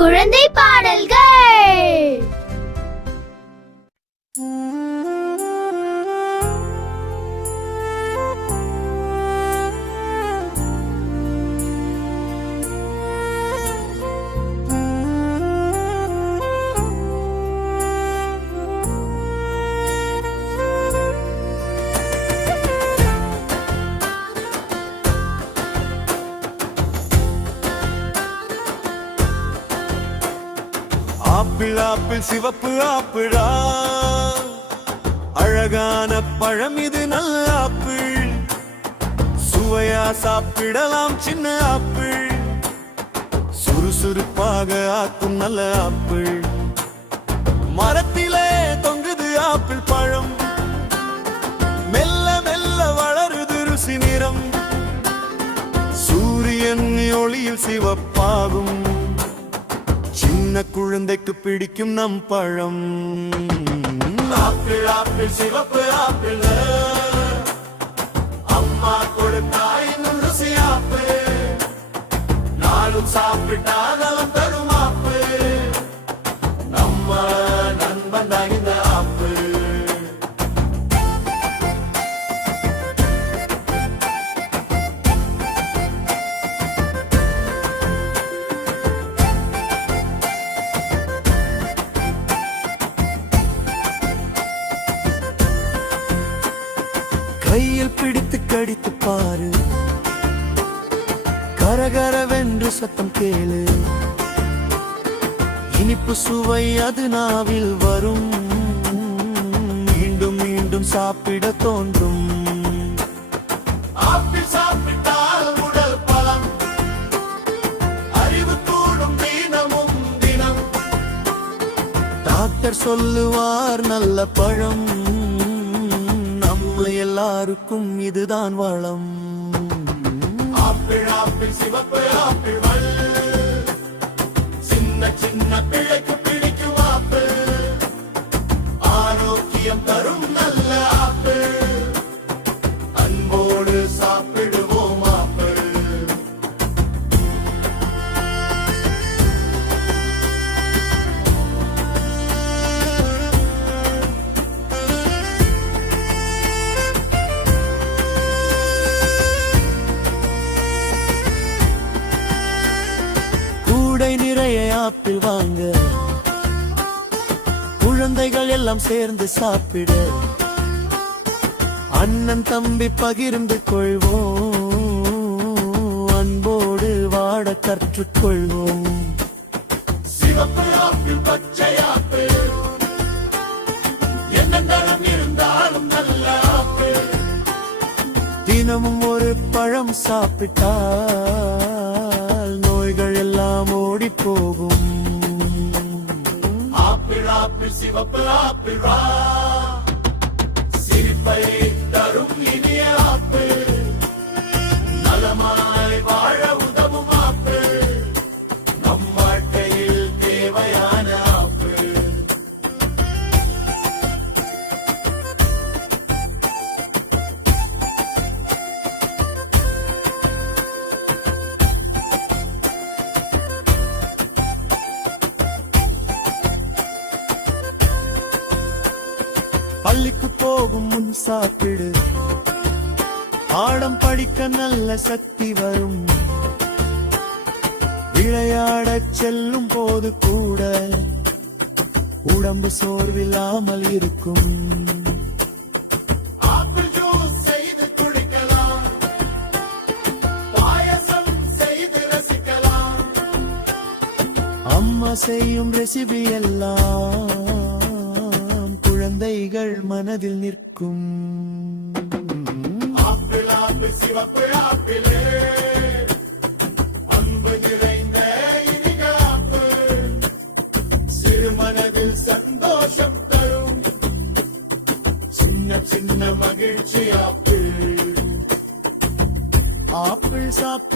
குழந்தை பாடல்கள். Apple apple சிவப்பு ஆப்பிளா, அழகான பழம் இது நல்ல ஆப்பிள். சுவையா சாப்பிடலாம் சின்ன ஆப்பிள், சுறுசுறுப்பாக ஆக்கும் நல்ல ஆப்பிள். மரத்திலே தொங்குது ஆப்பிள் பழம், மெல்ல மெல்ல வளருது ருசி நிறம். சூரியன் ஒளியில் சிவப்பாகும், சின்ன குழந்தைக்கு பிடிக்கும் நம் பழம். ஆப்பிள் ஆப்பிள் சிவப்பு ஆப்பிள், அம்மா கொடுத்தாய் ருசி ஆப்பிள். நாளும் சாப்பிட்டா நலம் தரும் ஆப்பிள், நம்ம நண்பன் தான் இந்த ஆப்பிள். கையில் பிடித்து கடித்து பாரு, கரகரவென்று சத்தம் கேளு. இனிப்பு சுவை அது நாவில் வரும், மீண்டும் மீண்டும் சாப்பிட தோன்றும். ஆப்பிள் சாப்பிட்டால் உடல் பலம், அறிவு கூடும் தினமும் தினம். டாக்டர் சொல்லுவார் நல்ல பழம், எல்லாருக்கும் இதுதான் வளம். ஆப்பிள் ஆப்பிள் சிவப்பு ஆப்பிள், சின்ன சின்ன பிள்ளைக்கு பிடிக்கும் ஆப்பிள். ஆரோக்கியம் தரும் நல்ல ஆப்பிள், அன்போடு சாப்பிடுவோம் ஆப்பிள். நிறைய ஆப்பிள் வாங்க, குழந்தைகள் எல்லாம் சேர்ந்து சாப்பிட. அண்ணன் தம்பி பகிர்ந்து கொள்வோம், அன்போடு வாட கற்றுக்கொள்வோம். சிவப்பு ஆப்பிள் பச்சை ஆப்பிள், என்ன தரம் இருந்தாலும் நல்ல ஆப்பிள். தினமும் ஒரு பழம் சாப்பிட்டால் நோய்கள் எல்லாம் ஓடி போகும். ஆப்பிள் ஆப்பிள் சிவப்பு ஆப்பிள், சிரிப்பை தரும் இனிய ஆப்பிள். நலமாய் வாழ உதவும் ஆப்பிள், நம் வாழ்க்கையில் தேவையான ஆப்பிள். பள்ளிக்கு போகும் முன் சாப்பிடு, பாடம் படிக்க நல்ல சக்தி வரும். விளையாடச் செல்லும் போது கூட உடம்பு சோர்வில்லாமல் இருக்கும். ஆப்பிள் ஜூஸ் செய்து குடிக்கலாம், பாயசம் செய்து ரசிக்கலாம். அம்மா செய்யும் ரெசிபி எல்லாம் குழந்தைகள் மனதில் நிற்கும். ஆப்பிள் ஆப்பிள் சிவப்பு ஆப்பிள், அன்பு நிறைந்த இனிய ஆப்பிள். சிறு மனதில் சந்தோஷம் தரும், சின்ன சின்ன மகிழ்ச்சி ஆப்பிள். ஆப்பிள் சாப்பிட்டு